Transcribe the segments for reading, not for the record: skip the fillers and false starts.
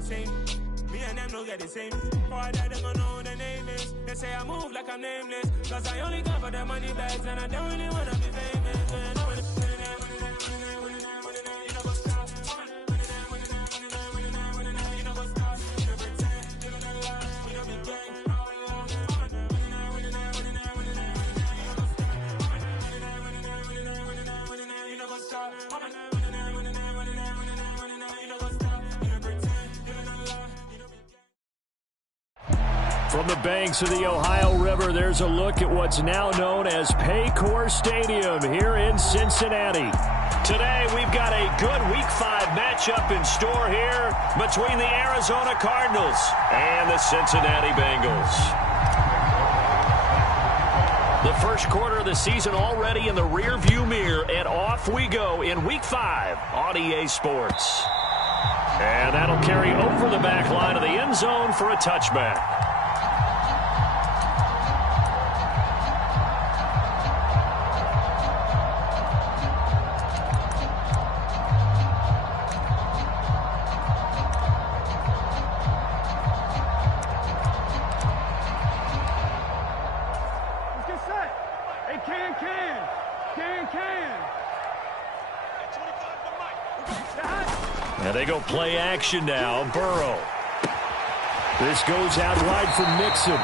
the same. Me and them don't get the same. Boy, they don't know the name is. They say I move like I'm nameless. Cause I only come for the money bags and I don't really wanna be famous. From the banks of the Ohio River, there's a look at what's now known as Paycor Stadium here in Cincinnati. Today, we've got a good Week 5 matchup in store here between the Arizona Cardinals and the Cincinnati Bengals. The first quarter of the season already in the rearview mirror, and off we go in Week 5 on EA Sports. And that'll carry over the back line of the end zone for a touchback. And they go play action now. Burrow. This goes out wide for Mixon.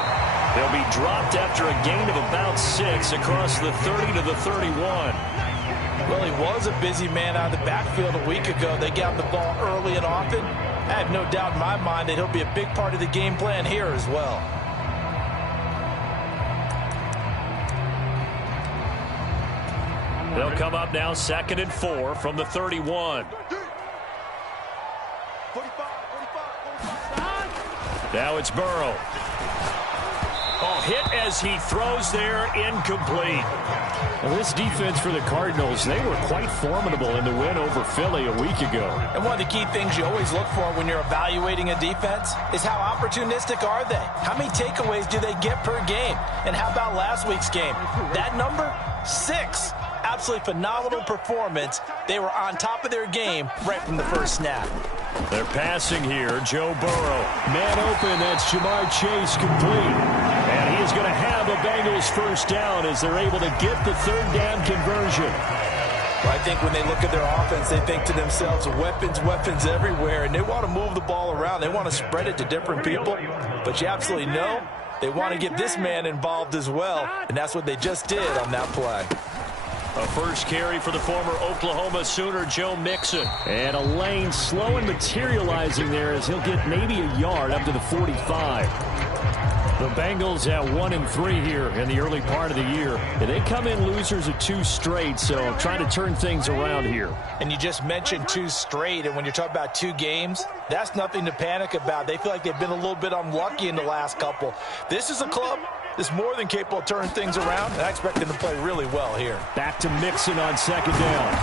They'll be dropped after a gain of about 6 across the 30 to the 31. Well, he was a busy man out of the backfield a week ago. They got the ball early and often. I have no doubt in my mind that he'll be a big part of the game plan here as well. They'll come up now 2nd and 4 from the 31. Now it's Burrow. Oh, hit as he throws there, incomplete. Well, this defense for the Cardinals, they were quite formidable in the win over Philly a week ago. And one of the key things you always look for when you're evaluating a defense is how opportunistic are they? How many takeaways do they get per game? And how about last week's game? That number? 6. Absolutely phenomenal performance. They were on top of their game right from the first snap. They're passing here. Joe Burrow. Man open. That's Jamar Chase complete. And he is going to have a Bengals first down as they're able to get the 3rd down conversion. Well, I think when they look at their offense, they think to themselves, weapons, weapons everywhere. And they want to move the ball around. They want to spread it to different people. But you absolutely know they want to get this man involved as well. And that's what they just did on that play. A first carry for the former Oklahoma Sooner, Joe Mixon. And a lane slow and materializing there as he'll get maybe a yard up to the 45. The Bengals at 1-3 here in the early part of the year. And they come in losers of 2 straight, so trying to turn things around here. And you just mentioned 2 straight, and when you're talking about 2 games, that's nothing to panic about. They feel like they've been a little bit unlucky in the last couple. This is a club that's more than capable of turning things around, and I expect them to play really well here. Back to Mixon on 2nd down.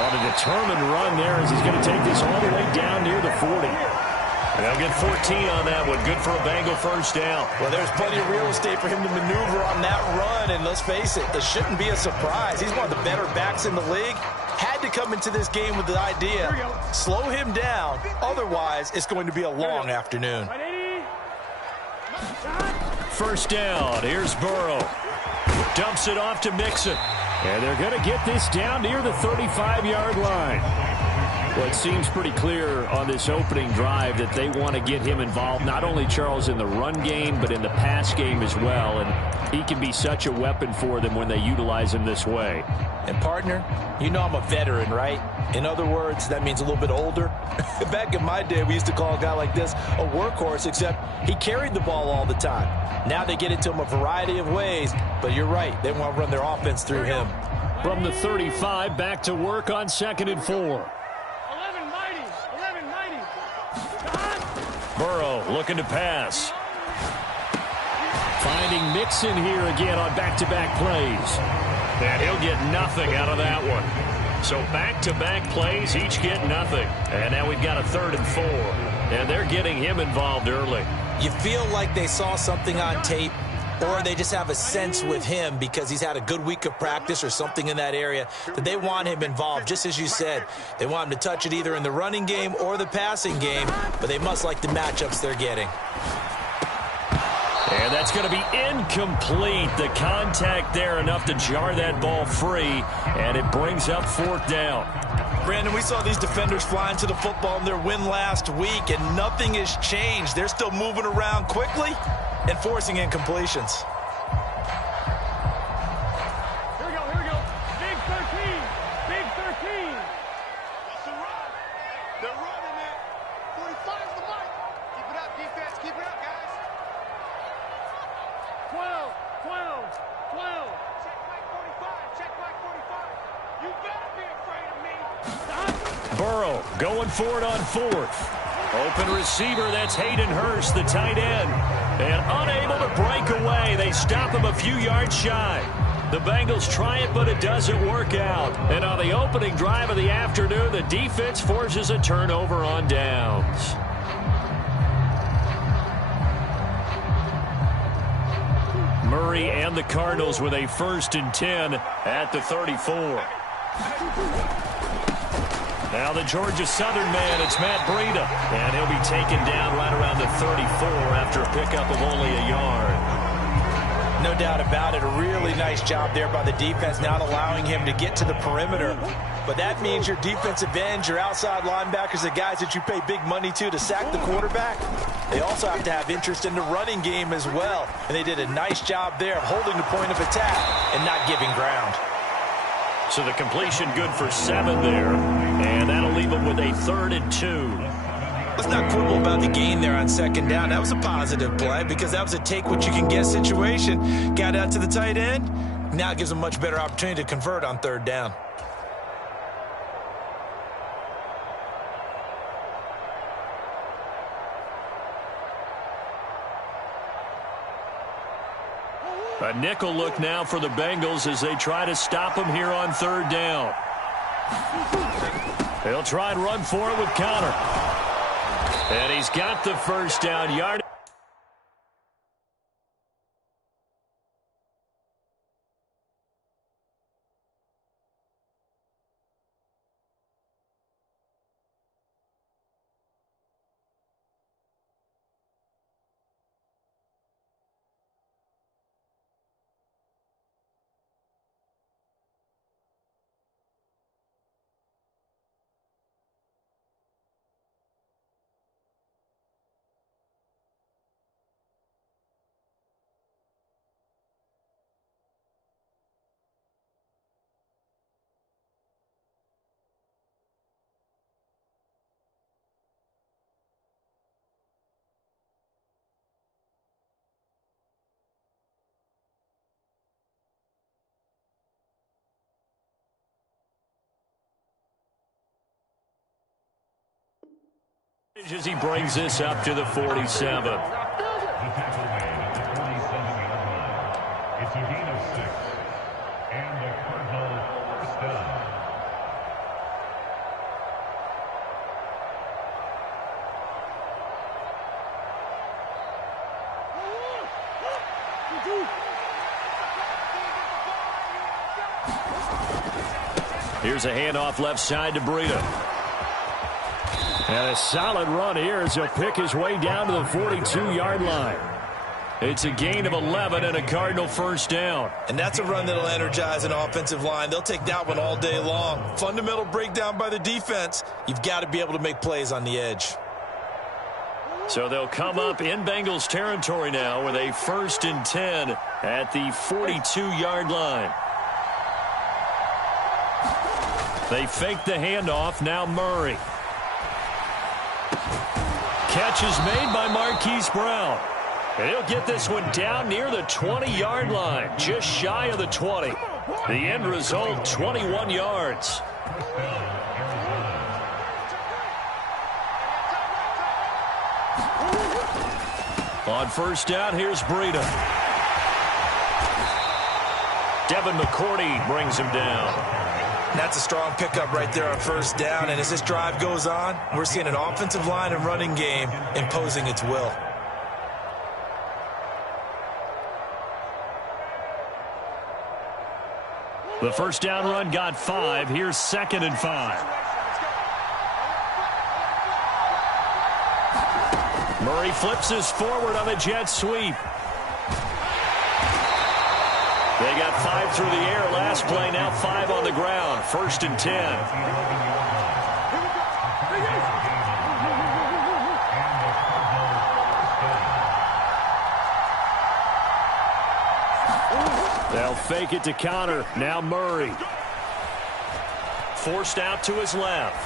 On a determined run there as he's going to take this all the way down near the 40. And they'll get 14 on that one. Good for a Bengal first down. Well, there's plenty of real estate for him to maneuver on that run, and let's face it, this shouldn't be a surprise. He's one of the better backs in the league. Had to come into this game with the idea, slow him down, otherwise it's going to be a long afternoon. First down. Here's Burrow. Dumps it off to Mixon. And they're going to get this down near the 35-yard line. Well, it seems pretty clear on this opening drive that they want to get him involved, not only, Charles, in the run game, but in the pass game as well. And he can be such a weapon for them when they utilize him this way. And, partner, you know I'm a veteran, right? In other words, that means a little bit older. Back in my day, we used to call a guy like this a workhorse, except he carried the ball all the time. Now they get it to him a variety of ways, but you're right. They want to run their offense through him. From the 35, back to work on 2nd and 4. Burrow looking to pass. Finding Mixon here again on back-to-back plays. And he'll get nothing out of that one. So back-to-back plays, each get nothing. And now we've got a 3rd and 4. And they're getting him involved early. You feel like they saw something on tape or they just have a sense with him because he's had a good week of practice or something in that area that they want him involved. Just as you said, they want him to touch it either in the running game or the passing game, but they must like the matchups they're getting. And that's going to be incomplete. The contact there enough to jar that ball free, and it brings up 4th down. Brandon, we saw these defenders flying to the football in their win last week, and nothing has changed. They're still moving around quickly and forcing incompletions. Here we go. Big 13. Big 13. It's a run. They're running it. 45's the mark. Keep it up, defense. Keep it up, guys. 12. Check Mike 45. Check Mike 45. You better be afraid of me. Burrow going for it on 4th. Open receiver, that's Hayden Hurst, the tight end. And unable to break away. They stop him a few yards shy. The Bengals try it, but it doesn't work out. And on the opening drive of the afternoon, the defense forces a turnover on downs. Murray and the Cardinals with a 1st and 10 at the 34. Now the Georgia Southern man, it's Matt Breida. And he'll be taken down right around the 34 after a pickup of only a yard. No doubt about it. A really nice job there by the defense, not allowing him to get to the perimeter. But that means your defensive ends, your outside linebackers, the guys that you pay big money to sack the quarterback, they also have to have interest in the running game as well. And they did a nice job there of holding the point of attack and not giving ground. So the completion good for 7 there. And that'll leave them with a 3rd and 2. Let's not quibble about the gain there on 2nd down. That was a positive play because that was a take-what-you-can-get situation. Got out to the tight end. Now it gives them a much better opportunity to convert on 3rd down. A nickel look now for the Bengals as they try to stop him here on 3rd down. They'll try and run for it with Connor. And he's got the 1st down yard. As he brings this up to the 47. It's a gain of 6. And the Cardinals 1st down. Here's a handoff left side to Breida. And a solid run here as he'll pick his way down to the 42-yard line. It's a gain of 11 and a Cardinal 1st down. And that's a run that'll energize an offensive line. They'll take that one all day long. Fundamental breakdown by the defense. You've got to be able to make plays on the edge. So they'll come up in Bengals territory now with a 1st and 10 at the 42-yard line. They fake the handoff. Now Murray. Catch is made by Marquise Brown. And he'll get this one down near the 20-yard line, just shy of the 20. The end result, 21 yards. On 1st down, here's Breida. Devin McCourty brings him down. That's a strong pickup right there on 1st down. And as this drive goes on, we're seeing an offensive line and running game imposing its will. The first down run got 5. Here's 2nd and 5. Murray flips this forward on the jet sweep. They got 5 through the air last play, now 5 on the ground. 1st and 10. They'll fake it to counter. Now Murray. Forced out to his left.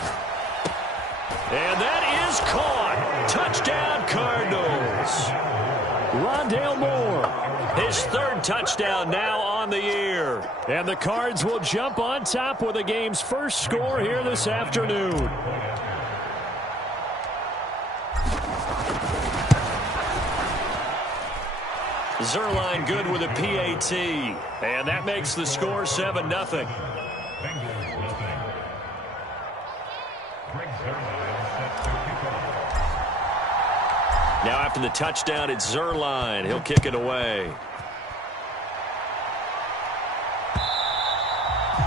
And that is caught. Touchdown, Cardinals. Rondale Moore, his 3rd touchdown now on the year. And the Cards will jump on top with the game's first score here this afternoon. Zerline good with a PAT. And that makes the score 7-0. Now after the touchdown, it's Zerline. He'll kick it away.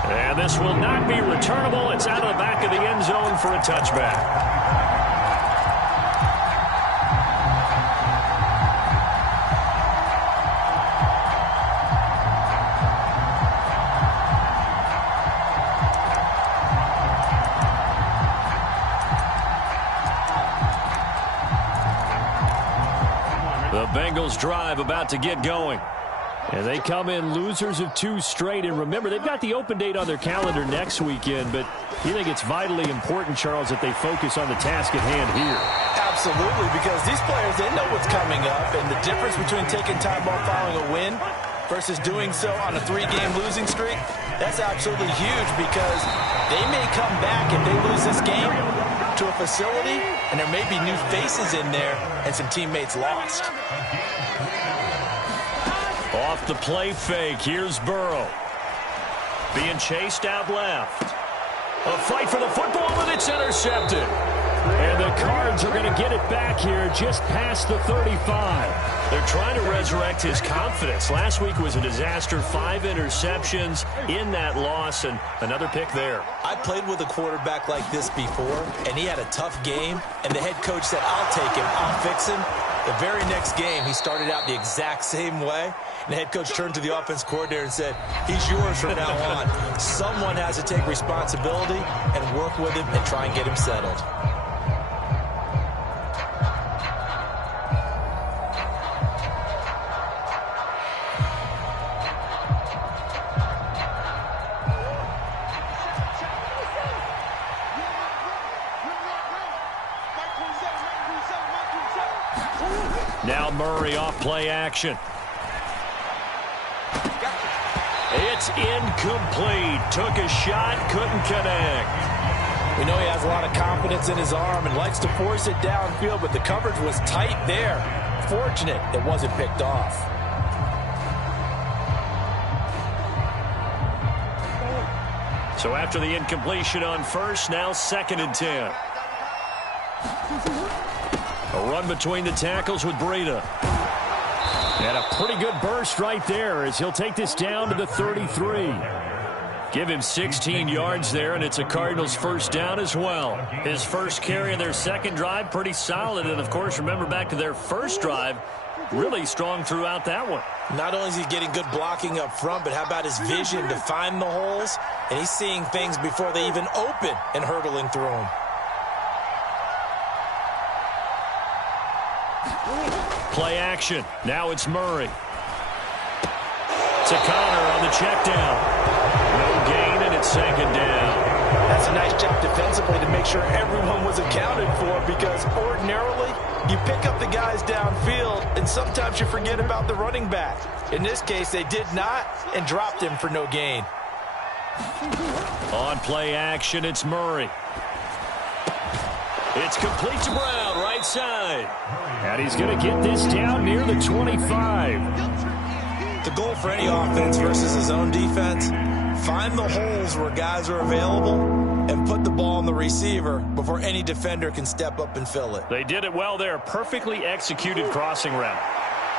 And this will not be returnable. It's out of the back of the end zone for a touchback. Bengals drive about to get going. And they come in losers of 2 straight. And remember, they've got the open date on their calendar next weekend. But you think it's vitally important, Charles, that they focus on the task at hand here? Absolutely, because these players, they know what's coming up. And the difference between taking time off following a win versus doing so on a 3-game losing streak, that's absolutely huge, because they may come back if they lose this game to a facility, and there may be new faces in there and some teammates lost. Off the play fake, here's Burrow. Being chased out left. A fight for the football, and it's intercepted. And the Cards are going to get it back here just past the 35. They're trying to resurrect his confidence. Last week was a disaster. 5 interceptions in that loss, and another pick there. I played with a quarterback like this before, and he had a tough game, and the head coach said, "I'll take him, I'll fix him." The very next game, he started out the exact same way, and the head coach turned to the offense coordinator and said, "He's yours from now on." Someone has to take responsibility and work with him and try and get him settled. Now Murray off play action. It's incomplete. Took a shot, couldn't connect. We know he has a lot of confidence in his arm and likes to force it downfield, but the coverage was tight there. Fortunate it wasn't picked off. So after the incompletion on first, now 2nd and 10. A run between the tackles with Breida. And a pretty good burst right there as he'll take this down to the 33. Give him 16 yards there, and it's a Cardinals first down as well. His first carry of their second drive, pretty solid. And, of course, remember back to their first drive, really strong throughout that one. Not only is he getting good blocking up front, but how about his vision to find the holes? And he's seeing things before they even open and hurdling through them. Play action. Now it's Murray. To Connor on the check down. No gain, and it's 2nd down. That's a nice job defensively to make sure everyone was accounted for, because ordinarily you pick up the guys downfield and sometimes you forget about the running back. In this case, they did not and dropped him for no gain. On play action, it's Murray. It's complete to Brown, right side. And he's going to get this down near the 25. The goal for any offense versus his own defense, find the holes where guys are available and put the ball on the receiver before any defender can step up and fill it. They did it well there. Perfectly executed crossing route.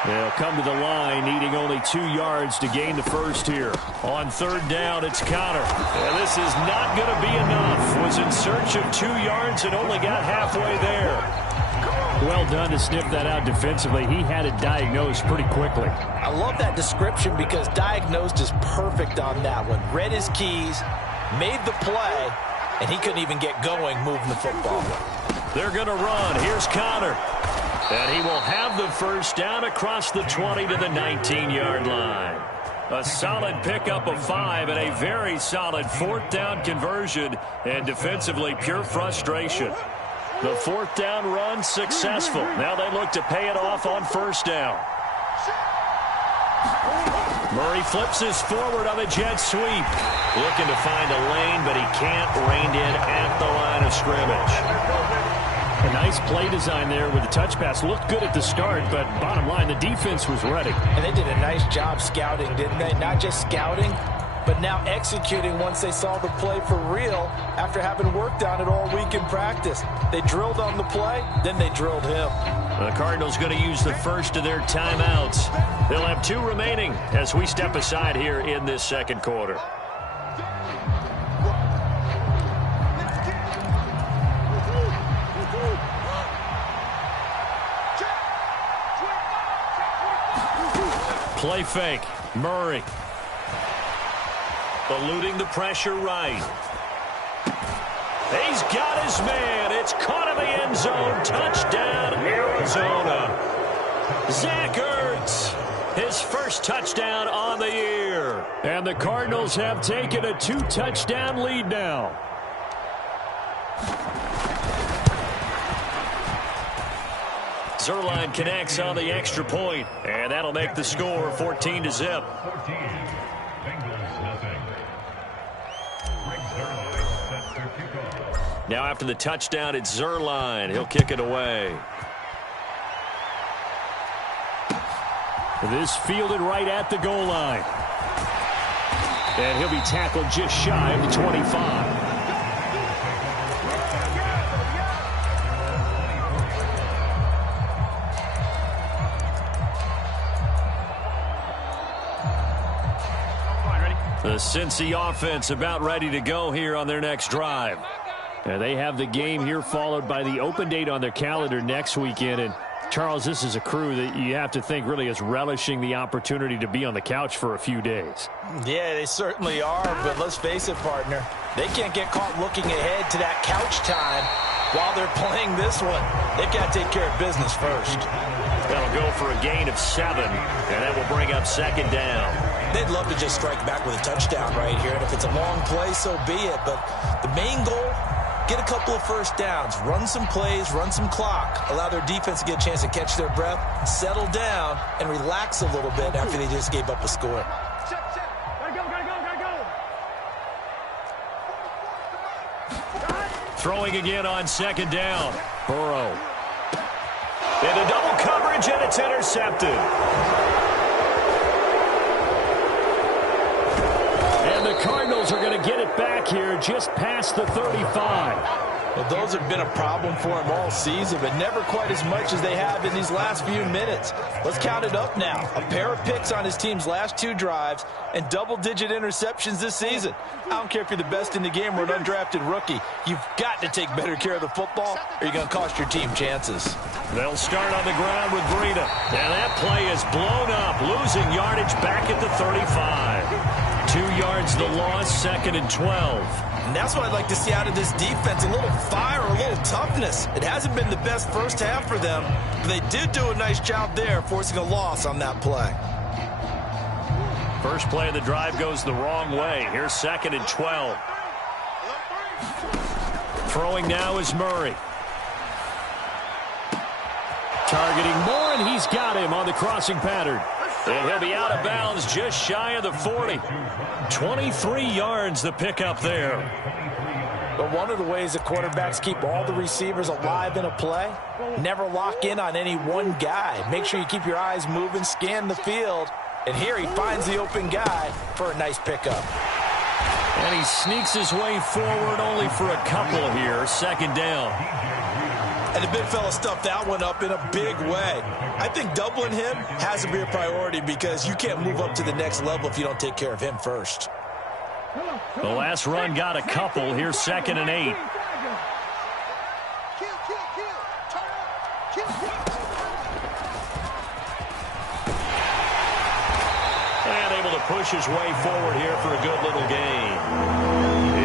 They'll come to the line, needing only 2 yards to gain the first here. On 3rd down, it's Connor. And this is not going to be enough. Was in search of 2 yards and only got halfway there. Well done to sniff that out defensively. He had it diagnosed pretty quickly. I love that description because diagnosed is perfect on that one. Read his keys, made the play, and he couldn't even get going moving the football. They're going to run. Here's Connor. And he will have the first down across the 20 to the 19-yard line. A solid pickup of 5 and a very solid 4th down conversion. And defensively, pure frustration. The 4th down run successful. Now they look to pay it off on 1st down. Murray flips his forward on the jet sweep. Looking to find a lane, but he can't. Reined in at the line of scrimmage. A nice play design there with the touch pass. Looked good at the start, but bottom line, the defense was ready. And they did a nice job scouting, didn't they? Not just scouting, but now executing once they saw the play for real after having worked on it all week in practice. They drilled on the play, then they drilled him. The Cardinals going to use the first of their timeouts. They'll have 2 remaining as we step aside here in this 2nd quarter. Play fake. Murray. Eluding the pressure right. He's got his man. It's caught in the end zone. Touchdown, Arizona. Zach Ertz, his first touchdown on the year. And the Cardinals have taken a 2-touchdown lead now. Zerline connects on the extra point, and that'll make the score 14-0. 14. Bengals nothing. Greg Zerline sets their kickoff. Now after the touchdown, it's Zerline. He'll kick it away. This fielded right at the goal line. And he'll be tackled just shy of the 25. The Cincy offense about ready to go here on their next drive. And they have the game here followed by the open date on their calendar next weekend. And Charles, this is a crew that you have to think really is relishing the opportunity to be on the couch for a few days. Yeah, they certainly are, but let's face it, partner. They can't get caught looking ahead to that couch time while they're playing this one. They've got to take care of business first. That'll go for a gain of 7, and that will bring up 2nd down. They'd love to just strike back with a touchdown right here, and if it's a long play, so be it. But the main goal, get a couple of first downs, run some plays, run some clock, allow their defense to get a chance to catch their breath, settle down, and relax a little bit after they just gave up a score. Throwing again on 2nd down. Burrow. Into double coverage, and it's intercepted. And the Cardinals are going to get it back here just past the 35. Well, those have been a problem for him all season, but never quite as much as they have in these last few minutes. Let's count it up now. A pair of picks on his team's last 2 drives and double-digit interceptions this season. I don't care if you're the best in the game or an undrafted rookie. You've got to take better care of the football or you're going to cost your team chances. They'll start on the ground with Breida. And that play is blown up, losing yardage back at the 35. 2 yards the loss, 2nd and 12. And that's what I'd like to see out of this defense, a little fire, a little toughness. It hasn't been the best first half for them, but they did do a nice job there, forcing a loss on that play. First play of the drive goes the wrong way. Here's 2nd and 12. Throwing now is Murray. Targeting Moore, and he's got him on the crossing pattern. And he'll be out of bounds just shy of the 40. 23 yards the pickup there. But one of the ways the quarterbacks keep all the receivers alive in a play, never lock in on any one guy. Make sure you keep your eyes moving, scan the field. And here he finds the open guy for a nice pickup. And he sneaks his way forward only for a couple here. 2nd down. And the big fella stuffed that one up in a big way. I think doubling him has to be a priority because you can't move up to the next level if you don't take care of him first. The last run got a couple. Here's 2nd and 8. And able to push his way forward here for a good little gain.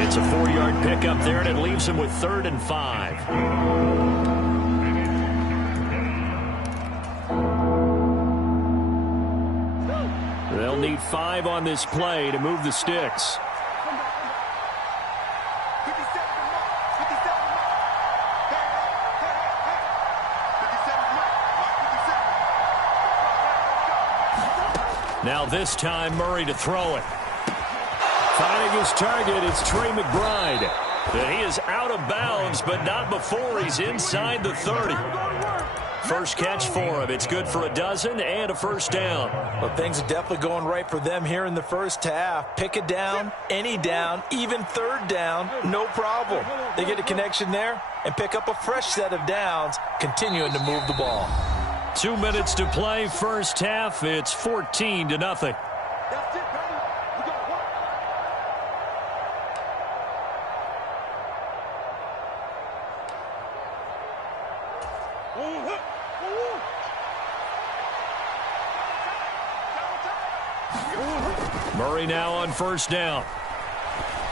It's a 4-yard pickup there, and it leaves him with 3rd and 5. They'll need 5 on this play to move the sticks. Now this time, Murray to throw it. Finding his target, it's Trey McBride. And he is out of bounds, but not before he's inside the 30. First catch for him. It's good for a dozen and a first down. Well, things are definitely going right for them here in the first half. Pick it down, any down, even 3rd down, no problem. They get a connection there and pick up a fresh set of downs, continuing to move the ball. 2 minutes to play, first half. It's 14-0. That's it, baby. We got work. Murray now on first down.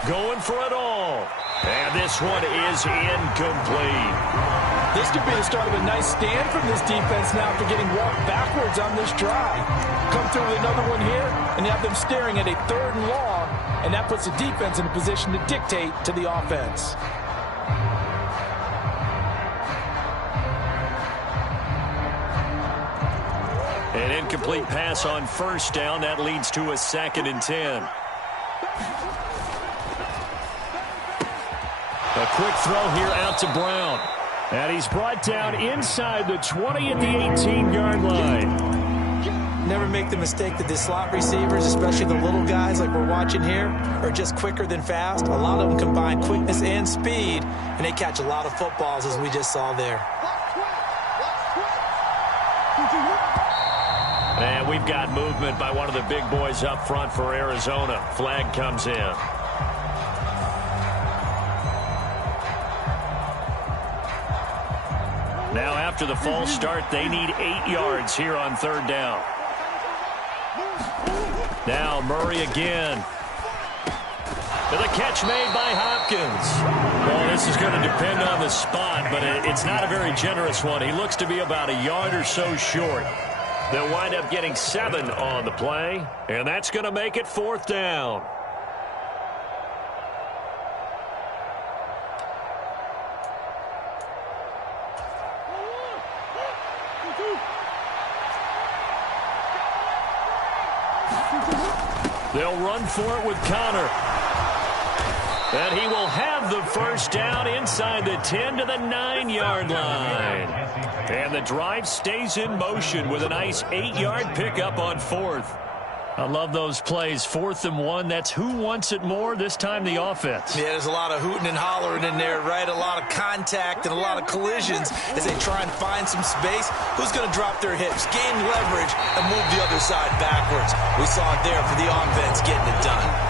Going for it all. And this one is incomplete. This could be the start of a nice stand from this defense now after getting walked backwards on this drive. Come through with another one here, and you have them staring at a 3rd and long, and that puts the defense in a position to dictate to the offense. An incomplete pass on first down. That leads to a 2nd and 10. A quick throw here out to Brown. And he's brought down inside the 20 at the 18-yard line. Never make the mistake that the slot receivers, especially the little guys like we're watching here, are just quicker than fast. A lot of them combine quickness and speed, and they catch a lot of footballs, as we just saw there. And we've got movement by one of the big boys up front for Arizona. Flag comes in. Now after the false start, they need 8 yards here on 3rd down. Now Murray again. And the catch made by Hopkins. Well, this is going to depend on the spot, but it's not a very generous one. He looks to be about a yard or so short. They'll wind up getting 7 on the play, and that's going to make it 4th down. They'll run for it with Connor. And he will have the first down inside the 10 to the 9-yard line. And the drive stays in motion with a nice 8-yard pickup on 4th. I love those plays. 4th and 1. That's who wants it more, this time the offense. Yeah, there's a lot of hooting and hollering in there, right? A lot of contact and a lot of collisions as they try and find some space. Who's going to drop their hips, gain leverage, and move the other side backwards? We saw it there for the offense getting it done.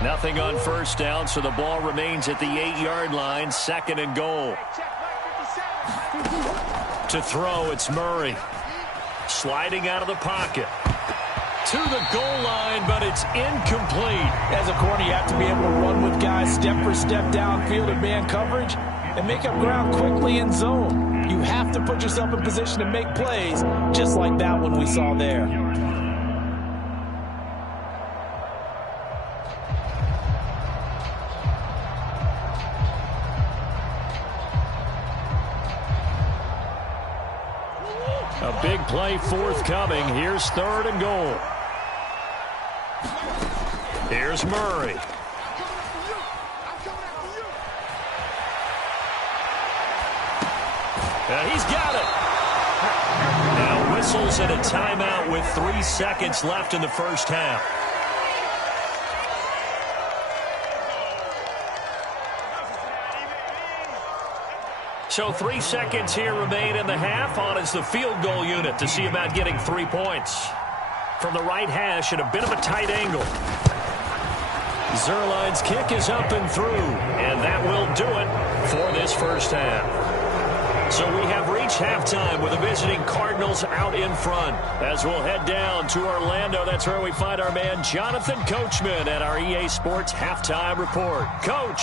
Nothing on first down, so the ball remains at the 8-yard line. 2nd and goal. To throw, it's Murray. Sliding out of the pocket. To the goal line, but it's incomplete. As a corner, you have to be able to run with guys step for step downfield in man coverage and make up ground quickly in zone. You have to put yourself in position to make plays, just like that one we saw there. A big play forthcoming. Here's 3rd and goal. Here's Murray. And he's got it. Now whistles and a timeout with 3 seconds left in the first half. So 3 seconds here remain in the half. On is the field goal unit to see about getting 3 points. From the right hash at a bit of a tight angle. Zerline's kick is up and through, and that will do it for this first half. So we have reached halftime with the visiting Cardinals out in front. As we'll head down to Orlando, that's where we find our man Jonathan Coachman at our EA Sports Halftime Report. Coach.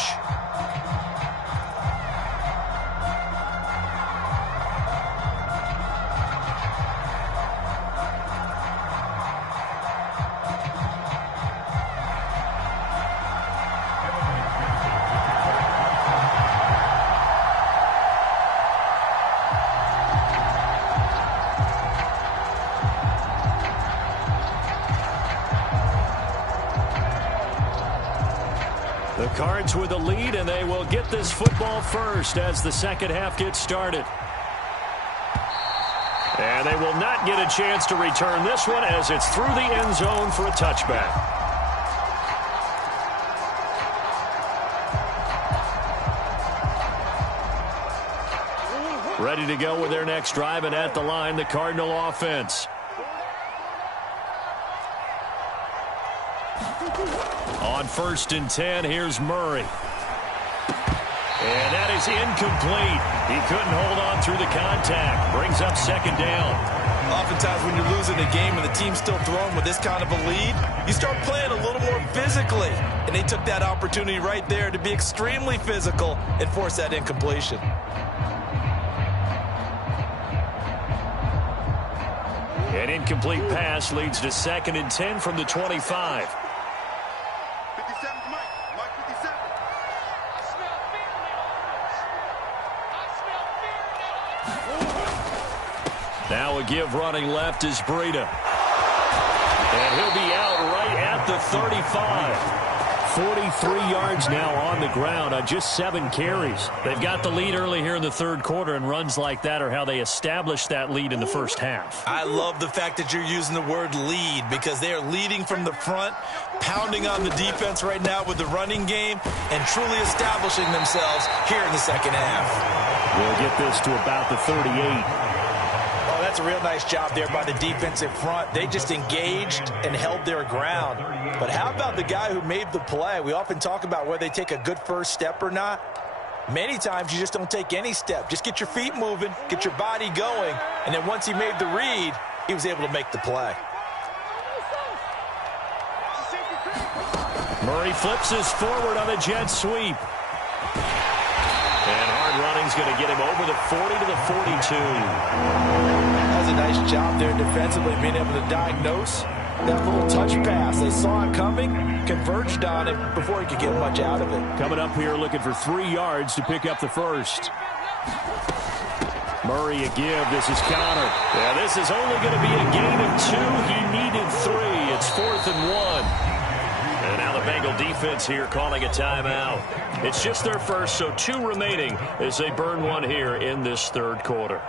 The Cards with a lead, and they will get this football first as the second half gets started. And they will not get a chance to return this one as it's through the end zone for a touchback. Ready to go with their next drive, and at the line, the Cardinal offense. On 1st and 10, here's Murray. And that is incomplete. He couldn't hold on through the contact. Brings up second down. Oftentimes when you're losing a game and the team's still throwing with this kind of a lead, you start playing a little more physically. And they took that opportunity right there to be extremely physical and force that incompletion. An incomplete pass leads to 2nd and 10 from the 25. Now a give running left is Breida. And he'll be out right at the 35. 43 yards now on the ground on just 7 carries. They've got the lead early here in the third quarter, and runs like that are how they established that lead in the first half. I love the fact that you're using the word lead because they are leading from the front, pounding on the defense right now with the running game, and truly establishing themselves here in the second half. We'll get this to about the 38. That's a real nice job there by the defensive front. They just engaged and held their ground. But how about the guy who made the play? We often talk about whether they take a good first step or not. Many times you just don't take any step. Just get your feet moving, get your body going, and then once he made the read, he was able to make the play. Murray flips us forward on a jet sweep. And hard running's going to get him over the 40 to the 42. A nice job there defensively, being able to diagnose that little touch pass. They saw it coming, converged on it before he could get much out of it. Coming up here looking for 3 yards to pick up the first. Murray a give. This is Connor. Yeah, this is only going to be a gain of 2. He needed 3. It's 4th and 1. And now the Bengal defense here calling a timeout. It's just their first, so 2 remaining as they burn 1 here in this third quarter.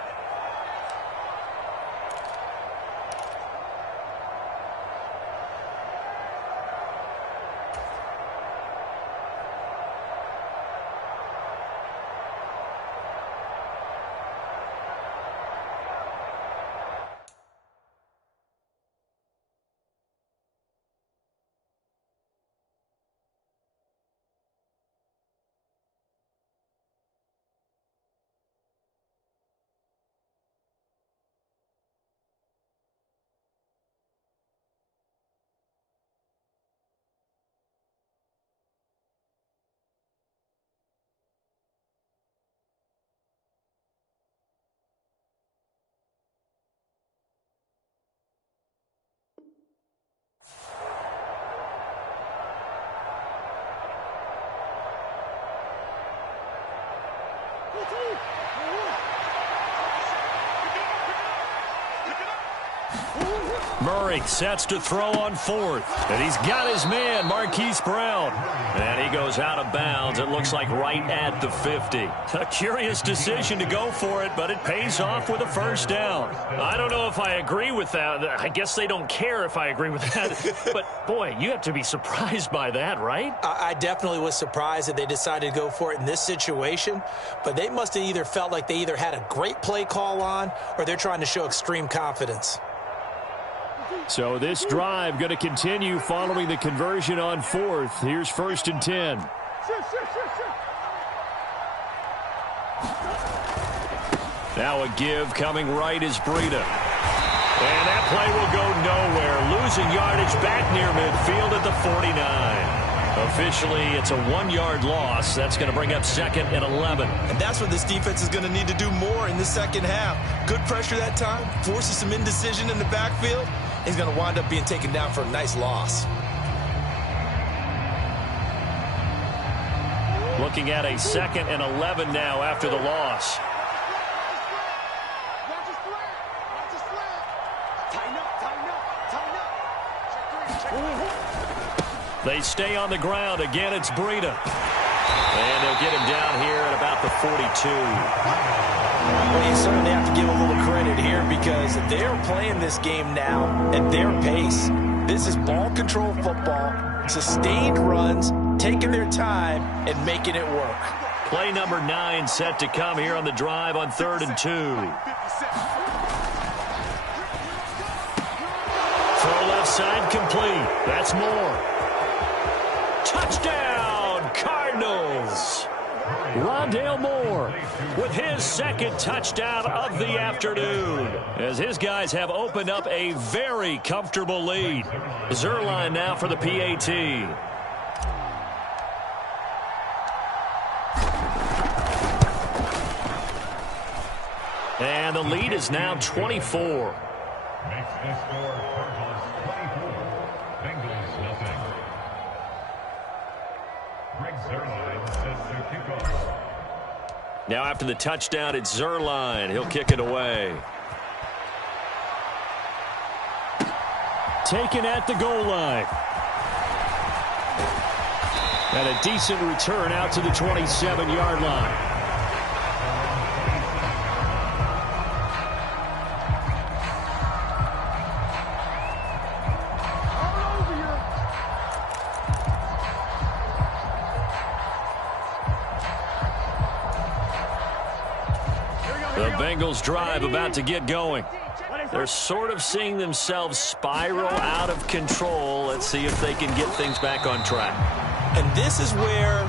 Murray sets to throw on fourth. And he's got his man, Marquise Brown. And he goes out of bounds. It looks like right at the 50. A curious decision to go for it, but it pays off with a first down. I don't know if I agree with that. I guess they don't care if I agree with that. But, boy, you have to be surprised by that, right? I definitely was surprised that they decided to go for it in this situation. But they must have either felt like they either had a great play call on or they're trying to show extreme confidence. So this drive going to continue following the conversion on fourth. Here's 1st and 10. Now a give coming right is Breida. And that play will go nowhere. Losing yardage back near midfield at the 49. Officially, it's a 1-yard loss. That's going to bring up 2nd and 11. And that's what this defense is going to need to do more in the second half. Good pressure that time, forces some indecision in the backfield. He's going to wind up being taken down for a nice loss. Looking at a 2nd and 11 now after the loss. They stay on the ground. Again, it's Breida. And they'll get him down here at about the 42. Well, you certainly have to give a little credit here because they're playing this game now at their pace. This is ball control football, sustained runs, taking their time, and making it work. Play number 9 set to come here on the drive on 3rd and 2. Throw left side complete. That's Moore. Touchdown, Cardinals. Rondale Moore with his 2nd touchdown of the afternoon as his guys have opened up a very comfortable lead. Zuerlein now for the PAT. And the lead is now 24. Makes the score Cardinals 24, Bengals nothing. Greg Zuerlein sets the kickoff. Now after the touchdown, it's Zuerlein. He'll kick it away. Taken at the goal line. And a decent return out to the 27-yard line. The Bengals drive about to get going. They're sort of seeing themselves spiral out of control. Let's see if they can get things back on track. And this is where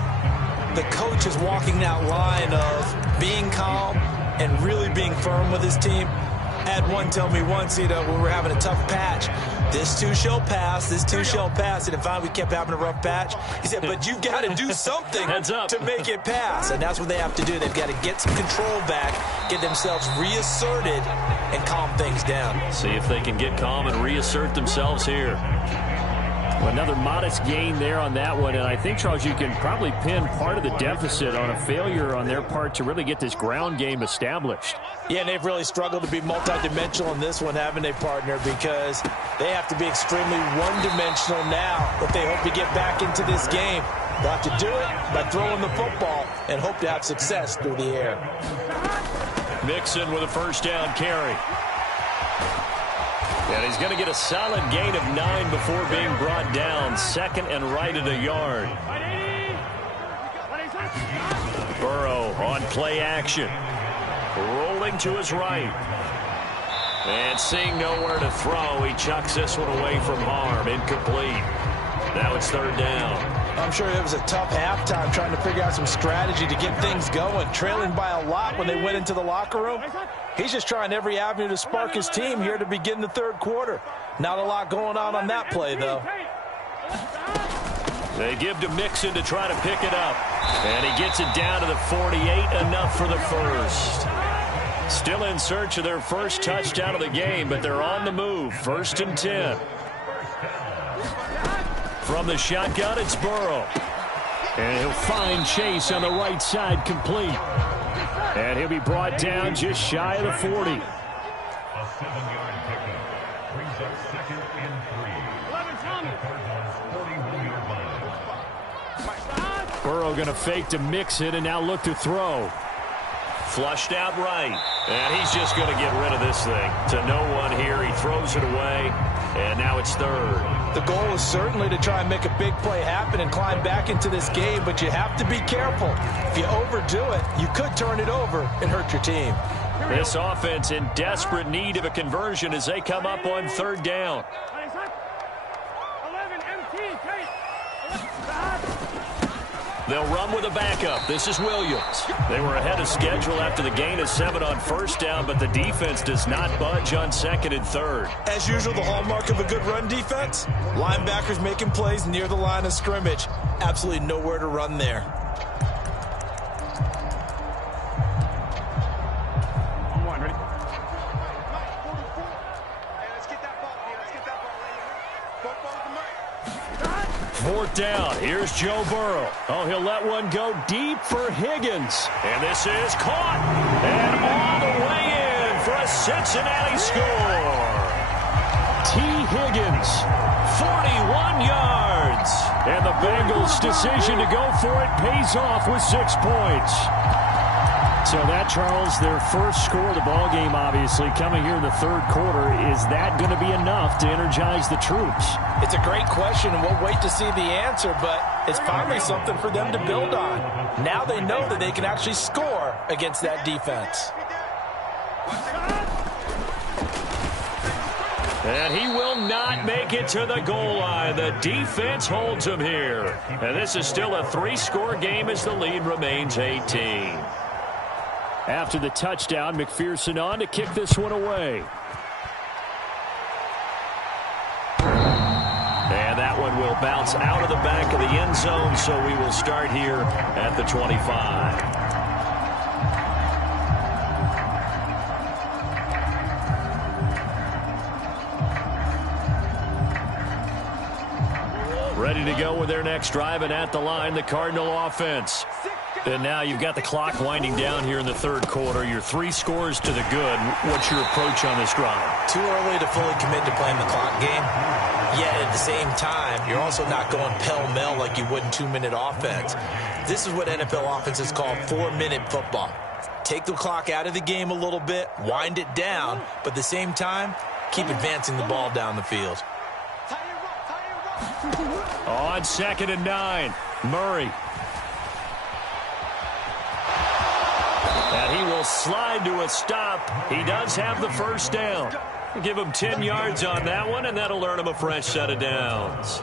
the coach is walking that line of being calm and really being firm with his team. I had one tell me once, when we were having a tough patch, this too shall pass, this too shall pass. And if we kept having a rough patch, he said, but you've got to do something to make it pass. And that's what they have to do. They've got to get some control back, get themselves reasserted, and calm things down. See if they can get calm and reassert themselves here. Another modest gain there on that one, and I think, Charles, you can probably pin part of the deficit on a failure on their part to really get this ground game established. Yeah, and they've really struggled to be multidimensional in this one, haven't they, partner? Because they have to be extremely one-dimensional now if they hope to get back into this game. They'll have to do it by throwing the football and hope to have success through the air. Mixon with a first down carry. And he's going to get a solid gain of 9 before being brought down. 2nd and right at a yard. Burrow on play action. Rolling to his right. And seeing nowhere to throw, he chucks this one away from harm. Incomplete. Now it's 3rd down. I'm sure it was a tough halftime trying to figure out some strategy to get things going. Trailing by a lot when they went into the locker room. He's just trying every avenue to spark his team here to begin the 3rd quarter. Not a lot going on that play, though. They give to Mixon to try to pick it up. And he gets it down to the 48, enough for the first. Still in search of their first touchdown of the game, but they're on the move. 1st and 10. From the shotgun, it's Burrow. And he'll find Chase on the right side complete. And he'll be brought down just shy of the 40. A 7-yard pickup brings up 2nd Burrow going to fake to mix it and now look to throw. Flushed out right. And he's just going to get rid of this thing. To no one here. He throws it away. And now it's third. The goal is certainly to try and make a big play happen and climb back into this game, but you have to be careful. If you overdo it, you could turn it over and hurt your team. This offense in desperate need of a conversion as they come up on third down. 11 MT, They'll run with a backup. This is Williams. They were ahead of schedule after the gain of 7 on first down, but the defense does not budge on second and third. As usual, the hallmark of a good run defense, linebackers making plays near the line of scrimmage. Absolutely nowhere to run there. Fourth down. Here's Joe Burrow. Oh, he'll let one go deep for Higgins. And this is caught. And all the way in for a Cincinnati score. T. Higgins, 41 yards. And the Bengals' decision to go for it pays off with 6 points. So that, Charles, their first score of the ball game, obviously, coming here in the third quarter. Is that going to be enough to energize the troops? It's a great question, and we'll wait to see the answer, but it's finally something for them to build on. Now they know that they can actually score against that defense. And he will not make it to the goal line. The defense holds him here. And this is still a 3-score game as the lead remains 18. After the touchdown, McPherson on to kick this one away. And that one will bounce out of the back of the end zone, so we will start here at the 25. Ready to go with their next drive, and at the line, the Cardinal offense. And now you've got the clock winding down here in the third quarter. You're 3 scores to the good. What's your approach on this drive? Too early to fully commit to playing the clock game. Yet at the same time, you're also not going pell-mell like you would in 2-minute offense. This is what NFL offenses call 4-minute football. Take the clock out of the game a little bit, wind it down, but at the same time, keep advancing the ball down the field. On 2nd and 9, Murray. And he will slide to a stop. He does have the first down. Give him 10 yards on that one, and that'll earn him a fresh set of downs.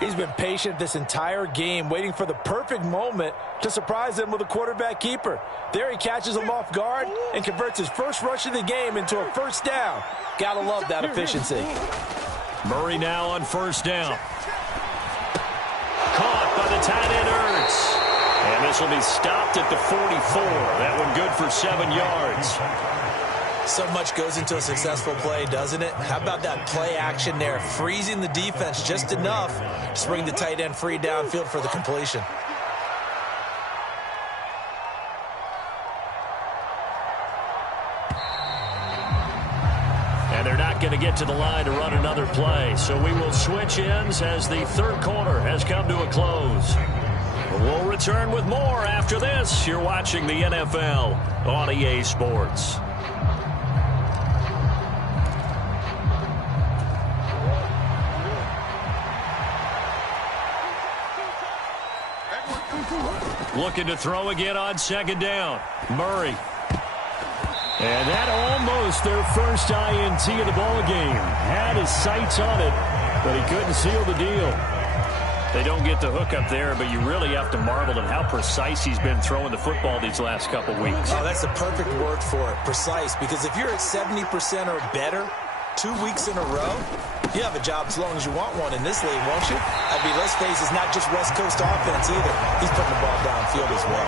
He's been patient this entire game, waiting for the perfect moment to surprise him with a quarterback keeper. There he catches him off guard and converts his first rush of the game into a first down. Gotta love that efficiency. Murray now on first down. Caught by the tight end Ertz. And this will be stopped at the 44. That one good for 7 yards. So much goes into a successful play, doesn't it? How about that play action there, freezing the defense just enough to bring the tight end free downfield for the completion. And they're not going to get to the line to run another play. So we will switch ends as the third quarter has come to a close. We'll return with more after this. You're watching the NFL on EA Sports. Looking to throw again on 2nd down. Murray. And that almost their first INT of the ball game. Had his sights on it, but he couldn't seal the deal. They don't get the hook up there, but you really have to marvel at how precise he's been throwing the football these last couple weeks. Oh, that's the perfect word for it, precise. Because if you're at 70% or better 2 weeks in a row, you have a job as long as you want one in this league, won't you? I mean, let's face it, it's not just West Coast offense either. He's putting the ball downfield as well.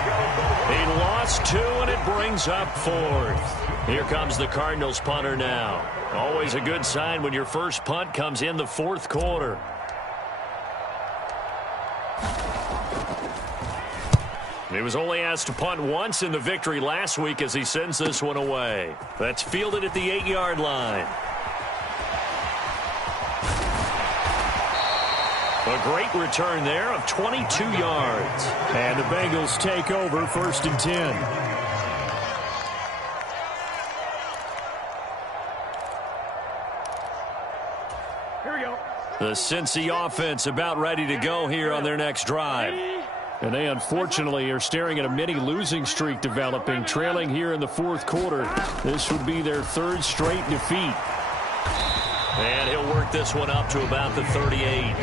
He lost 2, and it brings up 4th. Here comes the Cardinals punter now. Always a good sign when your first punt comes in the 4th quarter. He was only asked to punt once in the victory last week as he sends this one away. That's fielded at the 8-yard line. A great return there of 22 yards. And the Bengals take over 1st and 10. Here we go. The Cincy offense about ready to go here on their next drive. And they unfortunately are staring at a mini losing streak developing, trailing here in the 4th quarter. This would be their 3rd straight defeat. And he'll work this one up to about the 38.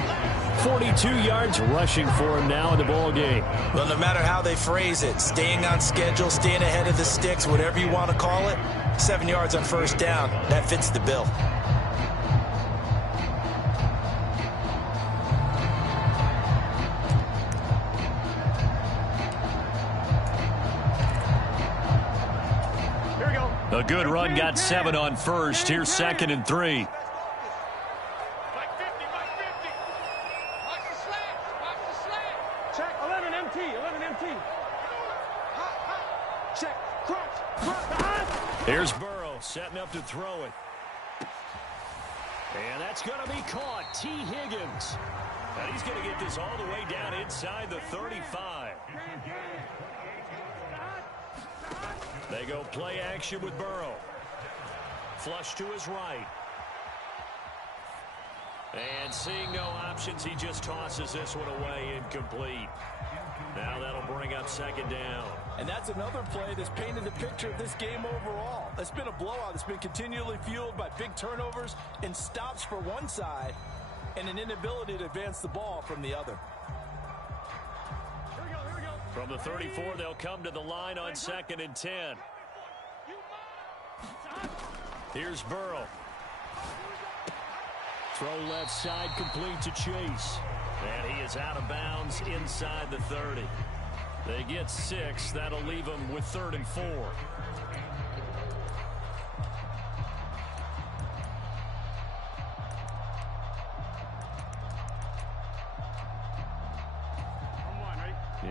42 yards rushing for him now in the ball game. Well, no matter how they phrase it, staying on schedule, staying ahead of the sticks, whatever you want to call it, 7 yards on 1st down, that fits the bill. A good run got 7 on 1st. Here's 2nd and 3. Check 11 MT, 11 MT. Check, crunch. Here's Burrow setting up to throw it. And that's going to be caught. T. Higgins. And he's going to get this all the way down inside the 35. They go play action with Burrow. Flush to his right. And seeing no options, he just tosses this one away incomplete. Now that'll bring up 2nd down. And that's another play that's painted the picture of this game overall. It's been a blowout. It's been continually fueled by big turnovers and stops for one side and an inability to advance the ball from the other. From the 34, they'll come to the line on 2nd and 10. Here's Burrow. Throw left side, complete to Chase. And he is out of bounds inside the 30. They get 6. That'll leave them with 3rd and 4.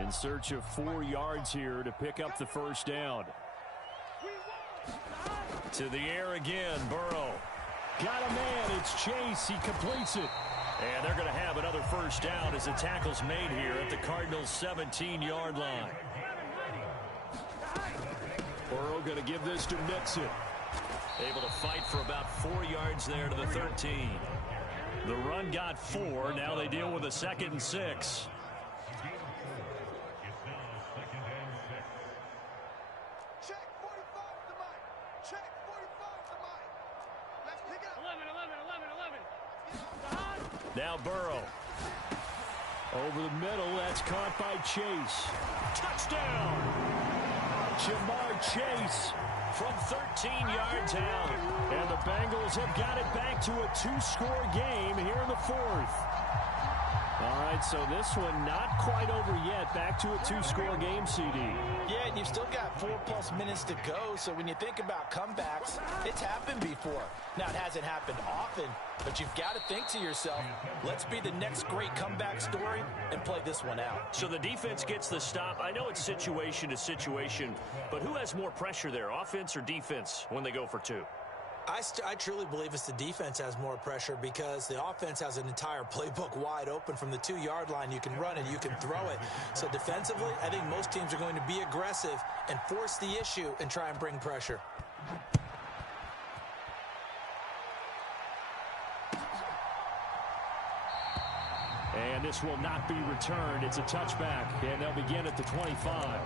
In search of 4 yards here to pick up the 1st down. To the air again, Burrow. Got a man, it's Chase, he completes it. And they're going to have another 1st down as the tackle's made here at the Cardinals' 17-yard line. Burrow going to give this to Mixon. Able to fight for about 4 yards there to the 13. The run got 4. Now they deal with a 2nd and 6. Now Burrow. Over the middle, that's caught by Chase. Touchdown! Jamar Chase from 13 yards out. And the Bengals have got it back to a 2-score game here in the 4th. All right, so this one not quite over yet. Back to a 2-score game, CD. Yeah, and you've still got 4+ minutes to go, so when you think about comebacks, it's happened before. Now, it hasn't happened often, but you've got to think to yourself, let's be the next great comeback story and play this one out. So the defense gets the stop. I know it's situation to situation, but who has more pressure there, offense or defense, when they go for 2? I truly believe it's the defense has more pressure because the offense has an entire playbook wide open from the 2-yard line. You can run it, you can throw it. So defensively, I think most teams are going to be aggressive and force the issue and try and bring pressure. And this will not be returned. It's a touchback, and they'll begin at the 25.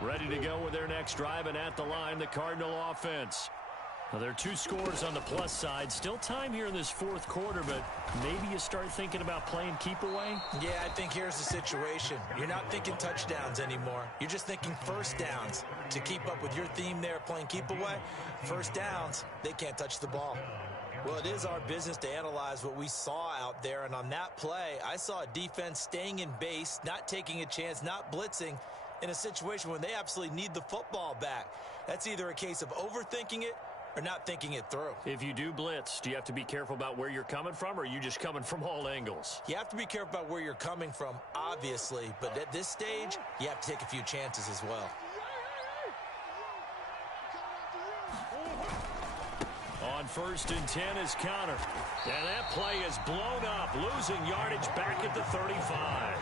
Ready to go with their next drive, and at the line, the Cardinal offense. Now, there are 2 scores on the plus side. Still time here in this 4th quarter, but maybe you start thinking about playing keep away? Yeah, I think here's the situation. You're not thinking touchdowns anymore. You're just thinking 1st downs. To keep up with your theme there, playing keep away, 1st downs, they can't touch the ball. Well, it is our business to analyze what we saw out there, and on that play, I saw a defense staying in base, not taking a chance, not blitzing, in a situation when they absolutely need the football back. That's either a case of overthinking it or not thinking it through. If you do blitz, do you have to be careful about where you're coming from, or are you just coming from all angles? You have to be careful about where you're coming from, obviously, but at this stage, you have to take a few chances as well. On 1st and 10 is counter. And that play is blown up, losing yardage back at the 35.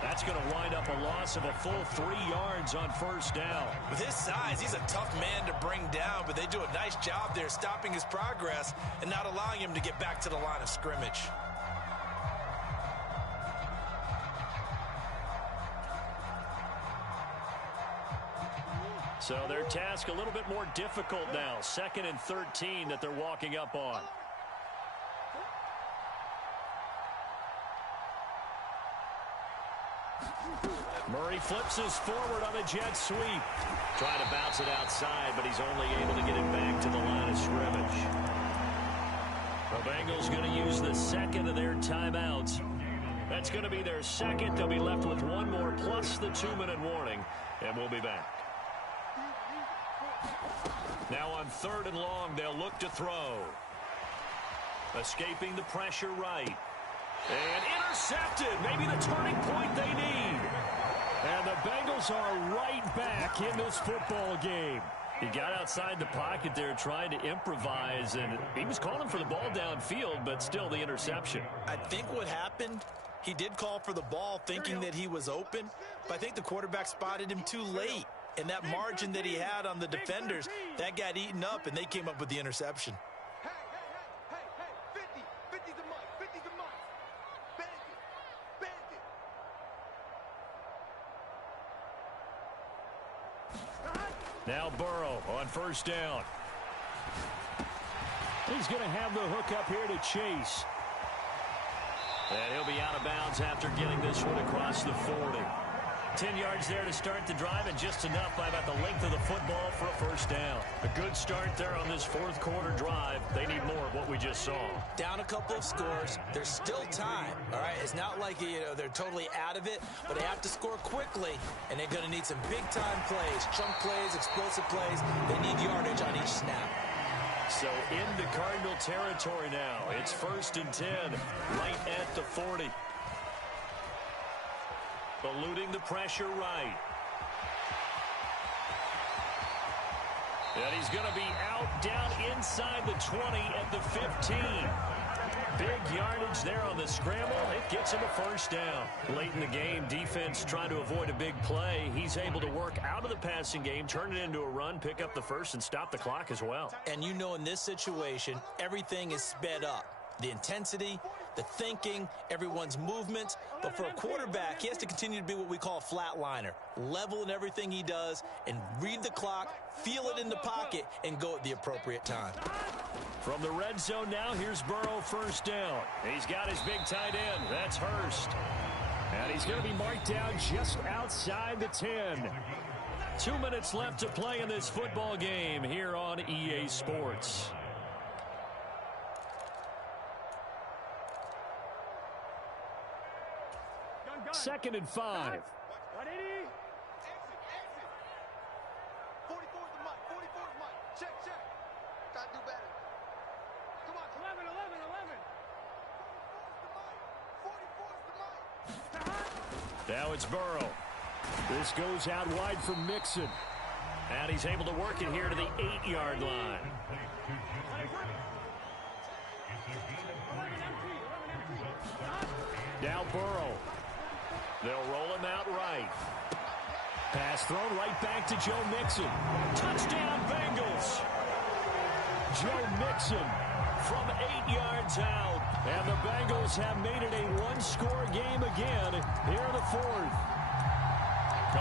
That's going to wind up a loss of a full 3 yards on 1st down. With his size, he's a tough man to bring down, but they do a nice job there stopping his progress and not allowing him to get back to the line of scrimmage. So their task a little bit more difficult now. 2nd and 13 that they're walking up on. Murray flips his forward on a jet sweep. Trying to bounce it outside, but he's only able to get it back to the line of scrimmage. The Bengals going to use the 2nd of their timeouts. That's going to be their 2nd. They'll be left with 1 more plus the 2-minute warning, and we'll be back. Now on 3rd and long, they'll look to throw. Escaping the pressure right. And intercepted. Maybe the turning point they need. And the Bengals are right back in this football game. He got outside the pocket there trying to improvise, and he was calling for the ball downfield, but still the interception. I think what happened, he did call for the ball thinking that he was open, but I think the quarterback spotted him too late. And that margin that he had on the defenders, that got eaten up, and they came up with the interception. Hey, 50 the mic, 50 the mic. Bandit. Now Burrow on 1st down. He's going to have the hook up here to Chase. And he'll be out of bounds after getting this one across the 40. 10 yards there to start the drive, and just enough by about the length of the football for a 1st down. A good start there on this 4th quarter drive. They need more of what we just saw. Down a couple of scores. There's still time, all right? It's not like, they're totally out of it, but they have to score quickly, and they're going to need some big-time plays, chunk plays, explosive plays. They need yardage on each snap. So into Cardinal territory now. It's 1st and 10, right at the 40. Eluding the pressure right. And he's going to be out down inside the 20 at the 15. Big yardage there on the scramble. It gets him a 1st down. Late in the game, defense trying to avoid a big play. He's able to work out of the passing game, turn it into a run, pick up the 1st, and stop the clock as well. And in this situation, everything is sped up. The intensity, the thinking, everyone's movements. But for a quarterback, he has to continue to be what we call a flatliner. Level in everything he does and read the clock, feel it in the pocket, and go at the appropriate time. From the red zone now, here's Burrow 1st down. He's got his big tight end. That's Hurst. And he's going to be marked down just outside the 10. 2 minutes left to play in this football game here on EA Sports. Second and 5. 180. Exit. 44's the mic. 44's mic. Check. Gotta do better. Come on. 11. 44's the mic. Now it's Burrow. This goes out wide for Mixon. And he's able to work it here to the 8-yard line. Now Burrow. They'll roll him out right. Pass thrown right back to Joe Mixon. Touchdown, Bengals. Joe Mixon from 8 yards out. And the Bengals have made it a one-score game again here in the 4th.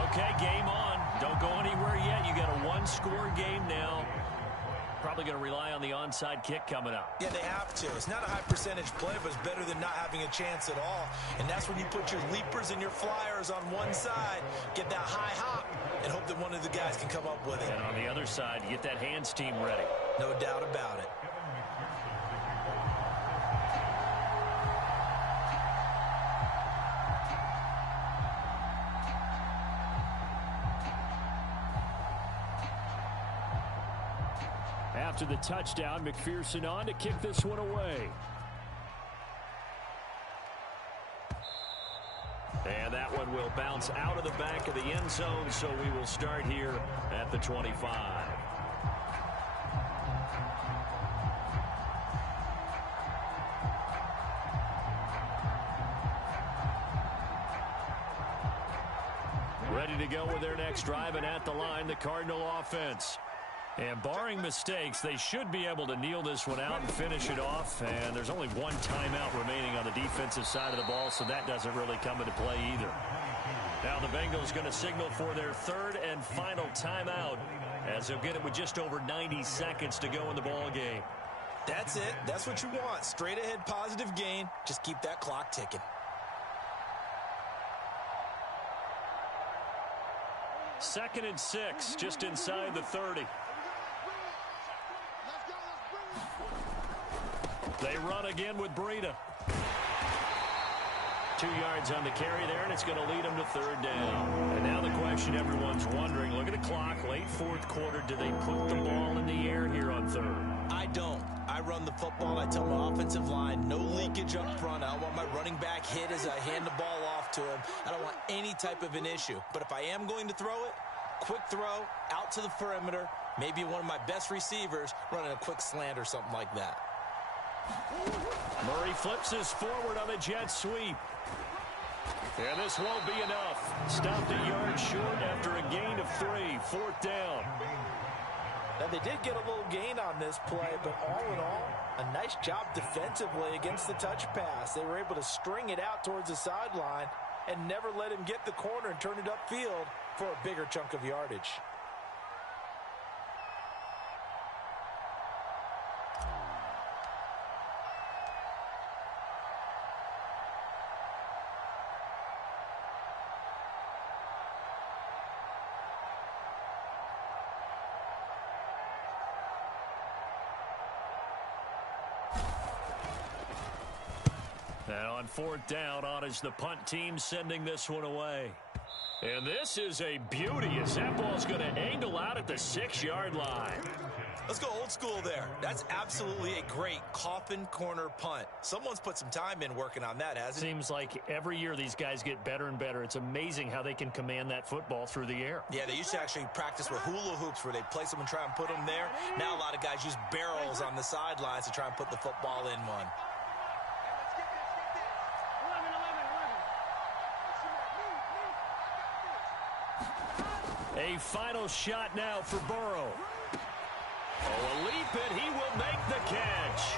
Okay, game on. Don't go anywhere yet. You got a one-score game now. Probably going to rely on the onside kick coming up. Yeah, they have to. It's not a high percentage play, but it's better than not having a chance at all. And that's when you put your leapers and your flyers on one side, get that high hop, and hope that one of the guys can come up with it. And on the other side, you get that hands team ready. No doubt about it. After the touchdown, McPherson on to kick this one away. And that one will bounce out of the back of the end zone, so we will start here at the 25. Ready to go with their next drive, and at the line, the Cardinal offense. And barring mistakes, they should be able to kneel this one out and finish it off. And there's only one timeout remaining on the defensive side of the ball, so that doesn't really come into play either. Now the Bengals going to signal for their third and final timeout, as they'll get it with just over 90 seconds to go in the ball game. That's it. That's what you want. Straight ahead positive gain. Just keep that clock ticking. Second and 6, just inside the 30. They run again with Breida. 2 yards on the carry there, and it's going to lead them to third down. And now the question everyone's wondering, look at the clock, late fourth quarter, do they put the ball in the air here on third? I don't. I run the football. I tell my offensive line, no leakage up front. I don't want my running back hit as I hand the ball off to him. I don't want any type of an issue. But if I am going to throw it, quick throw, out to the perimeter, maybe one of my best receivers running a quick slant or something like that. Murray flips this forward on the jet sweep. And this won't be enough. Stopped a yard short after a gain of 3, fourth down. Now, they did get a little gain on this play, but all in all, a nice job defensively against the touch pass. They were able to string it out towards the sideline and never let him get the corner and turn it upfield for a bigger chunk of yardage. And on fourth down, on is the punt team sending this one away. And this is a beauty as that ball's going to angle out at the 6-yard line. Let's go old school there. That's absolutely a great coffin corner punt. Someone's put some time in working on that, hasn't it? Seems like every year these guys get better and better. It's amazing how they can command that football through the air. Yeah, they used to actually practice with hula hoops where they place them and try and put them there. Now a lot of guys use barrels on the sidelines to try and put the football in one. A final shot now for Burrow. Oh, a leap, and he will make the catch.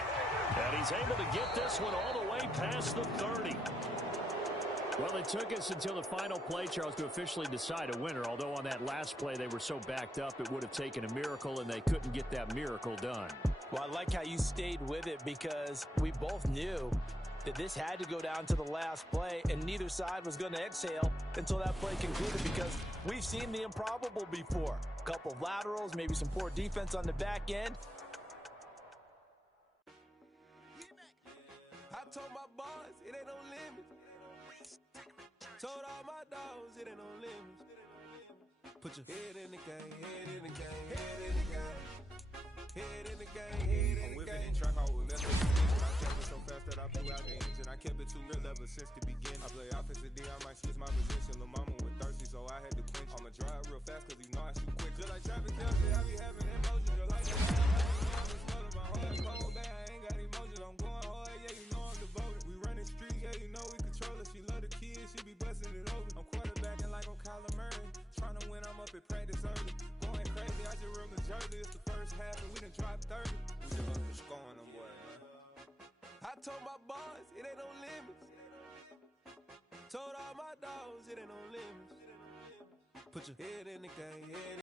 And he's able to get this one all the way past the 30. Well, it took us until the final play, Charles, to officially decide a winner. Although on that last play they were so backed up, it would have taken a miracle, and they couldn't get that miracle done. Well, I like how you stayed with it because we both knew that this had to go down to the last play, and neither side was going to exhale until that play concluded because we've seen the improbable before. A couple of laterals, maybe some poor defense on the back end. I told my boys it ain't no limits. Told all my dogs it ain't no limits. Put your head in the game, head in the game, head in the game. Head in the game, head in the game. Track out with left I kept it so fast that I blew out the engine. I kept it too real ever since the beginning. I play offensive D, I might switch my position. Lil' mama was thirsty, so I had to quench. I'ma drive real fast cause you know I shoot quick. Just like traffic Kelsey, I be having emotions. Just like that, I'm just flooded my heart cold bad. I ain't got emotions, I'm going hard, yeah, you know I'm devoted. We running street, yeah, you know we control it. She love the kids, she be busting it open. I'm quarterbacking like I'm Kyler Murray. Trying to win, I'm up at practice early. Going crazy, I just real the jersey. It's the first half and we done dropped 30. We just up to scoring them, boy, man. I told my boys it ain't no limits. Told all my dogs it ain't no limits. Put your head in the game, head